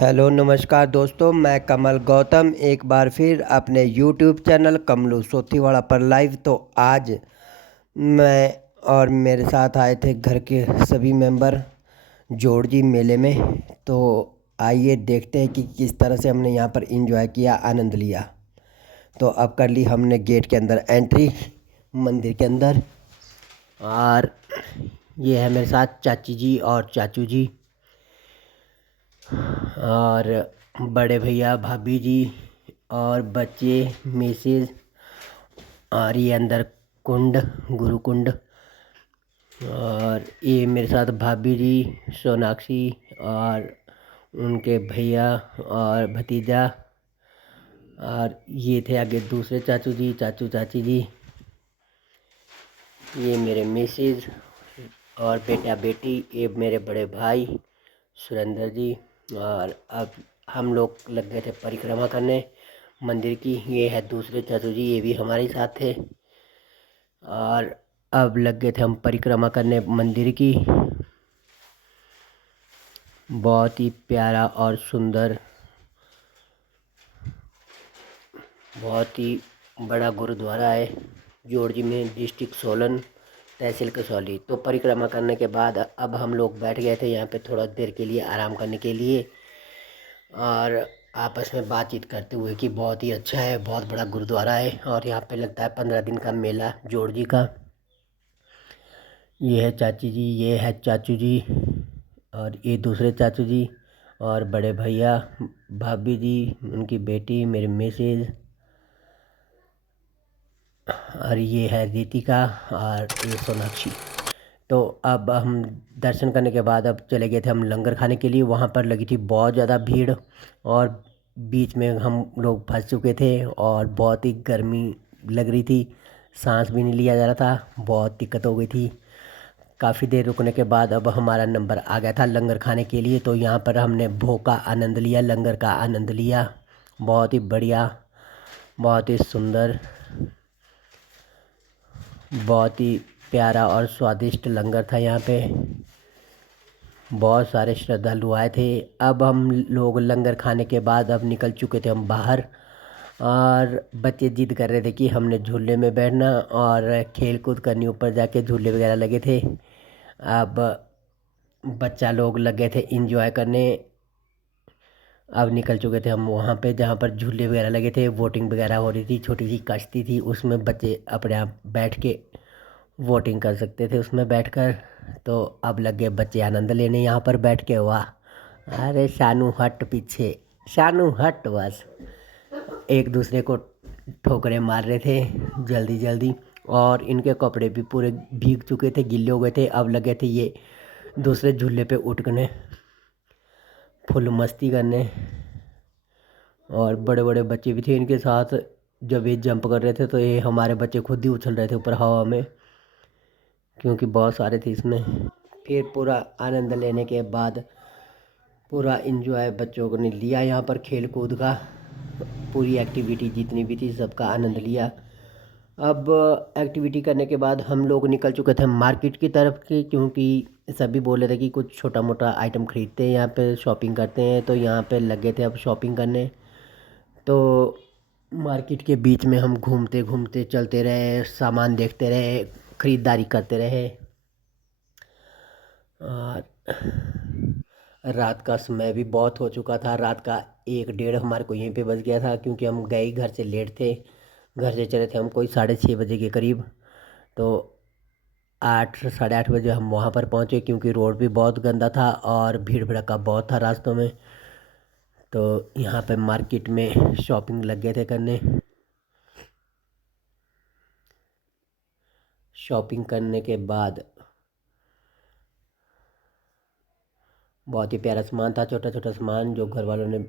Hello नमस्कार दोस्तों, मैं कमल गौतम एक बार फिर अपने यूट्यूब चैनल कमलू सोथीवाड़ा पर लाइव। तो आज मैं और मेरे साथ आए थे घर के सभी मेंबर जोड़जी मेले में। तो आइए देखते हैं कि किस तरह से हमने यहाँ पर एंजॉय किया, आनंद लिया। तो अब कर ली हमने गेट के अंदर एंट्री मंदिर के अंदर। और ये है मेरे साथ चाची जी और चाचू जी और बड़े भैया भाभी जी और बच्चे मिसेज। और ये अंदर कुंड, गुरु कुंड। और ये मेरे साथ भाभी जी सोनाक्षी और उनके भैया और भतीजा। और ये थे आगे दूसरे चाचू जी, चाचू चाची जी। ये मेरे मिसेज और बेटा बेटी, ये मेरे बड़े भाई सुरेंद्र जी। और अब हम लोग लग गए थे परिक्रमा करने मंदिर की। ये है दूसरे चाचू जी, ये भी हमारे साथ थे। और अब लग गए थे हम परिक्रमा करने मंदिर की। बहुत ही प्यारा और सुंदर, बहुत ही बड़ा गुरुद्वारा है जोड़जी में, डिस्ट्रिक्ट सोलन, तहसील कसौली। तो परिक्रमा करने के बाद अब हम लोग बैठ गए थे यहाँ पे थोड़ा देर के लिए आराम करने के लिए और आपस में बातचीत करते हुए कि बहुत ही अच्छा है, बहुत बड़ा गुरुद्वारा है। और यहाँ पे लगता है 15 दिन का मेला जोड़जी का। ये है चाची जी, ये है चाचू जी और ये दूसरे चाचू जी और बड़े भैया भाभी जी, उनकी बेटी, मेरे मिसेज। और ये है रितिका और ये सोनाक्षी। तो अब हम दर्शन करने के बाद अब चले गए थे हम लंगर खाने के लिए। वहाँ पर लगी थी बहुत ज़्यादा भीड़ और बीच में हम लोग फंस चुके थे और बहुत ही गर्मी लग रही थी, सांस भी नहीं लिया जा रहा था, बहुत दिक्कत हो गई थी। काफ़ी देर रुकने के बाद अब हमारा नंबर आ गया था लंगर खाने के लिए। तो यहाँ पर हमने भोग का आनंद लिया, लंगर का आनंद लिया। बहुत ही बढ़िया, बहुत ही सुंदर, बहुत ही प्यारा और स्वादिष्ट लंगर था यहाँ पे। बहुत सारे श्रद्धालु आए थे। अब हम लोग लंगर खाने के बाद अब निकल चुके थे हम बाहर। और बच्चे जिद कर रहे थे कि हमने झूले में बैठना और खेल कूद करनी, ऊपर जाके झूले वगैरह लगे थे। अब बच्चा लोग लगे थे इंजॉय करने। अब निकल चुके थे हम वहाँ पे जहाँ पर झूले वगैरह लगे थे, वोटिंग वगैरह हो रही थी, छोटी सी कश्ती थी, उसमें बच्चे अपने आप बैठ के वोटिंग कर सकते थे उसमें बैठकर। तो अब लग गए बच्चे आनंद लेने यहाँ पर बैठ के। वाह, अरे शानू हट पीछे, शानू हट, बस एक दूसरे को ठोकरें मार रहे थे जल्दी जल्दी। और इनके कपड़े भी पूरे भीग चुके थे, गिल्ले हो गए थे। अब लगे थे ये दूसरे झूले पे उठने, फुल मस्ती करने। और बड़े बड़े बच्चे भी थे इनके साथ। जब ये जंप कर रहे थे तो ये हमारे बच्चे खुद ही उछल रहे थे ऊपर हवा में, क्योंकि बहुत सारे थे इसमें। फिर पूरा आनंद लेने के बाद पूरा इन्जॉय बच्चों ने लिया यहाँ पर, खेल कूद का पूरी एक्टिविटी जितनी भी थी सबका आनंद लिया। अब एक्टिविटी करने के बाद हम लोग निकल चुके थे मार्केट की तरफ की, क्योंकि सभी बोले थे कि कुछ छोटा मोटा आइटम खरीदते हैं, यहाँ पे शॉपिंग करते हैं। तो यहाँ पे लगे थे अब शॉपिंग करने। तो मार्केट के बीच में हम घूमते घूमते चलते रहे, सामान देखते रहे, ख़रीदारी करते रहे। और रात का समय भी बहुत हो चुका था, रात का 1 डेढ़ हमारे को यहीं पे बज गया था, क्योंकि हम गए घर से लेट थे। घर से चले थे हम कोई 6:30 बजे के करीब। तो 8 साढ़े 8 बजे हम वहाँ पर पहुँचे, क्योंकि रोड भी बहुत गंदा था और भीड़ भड़का बहुत था रास्तों में। तो यहाँ पे मार्केट में शॉपिंग लग गए थे करने। शॉपिंग करने के बाद बहुत ही प्यारा सामान था, छोटा छोटा सामान जो घर वालों ने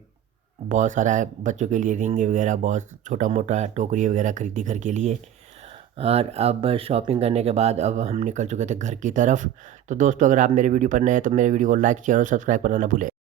बहुत सारा बच्चों के लिए, रिंग वगैरह, बहुत छोटा मोटा टोकरी वगैरह खरीदी घर के लिए। और अब शॉपिंग करने के बाद अब हम निकल चुके थे घर की तरफ। तो दोस्तों, अगर आप मेरे वीडियो पर नए हैं तो मेरे वीडियो को लाइक शेयर और सब्सक्राइब करना ना भूलें।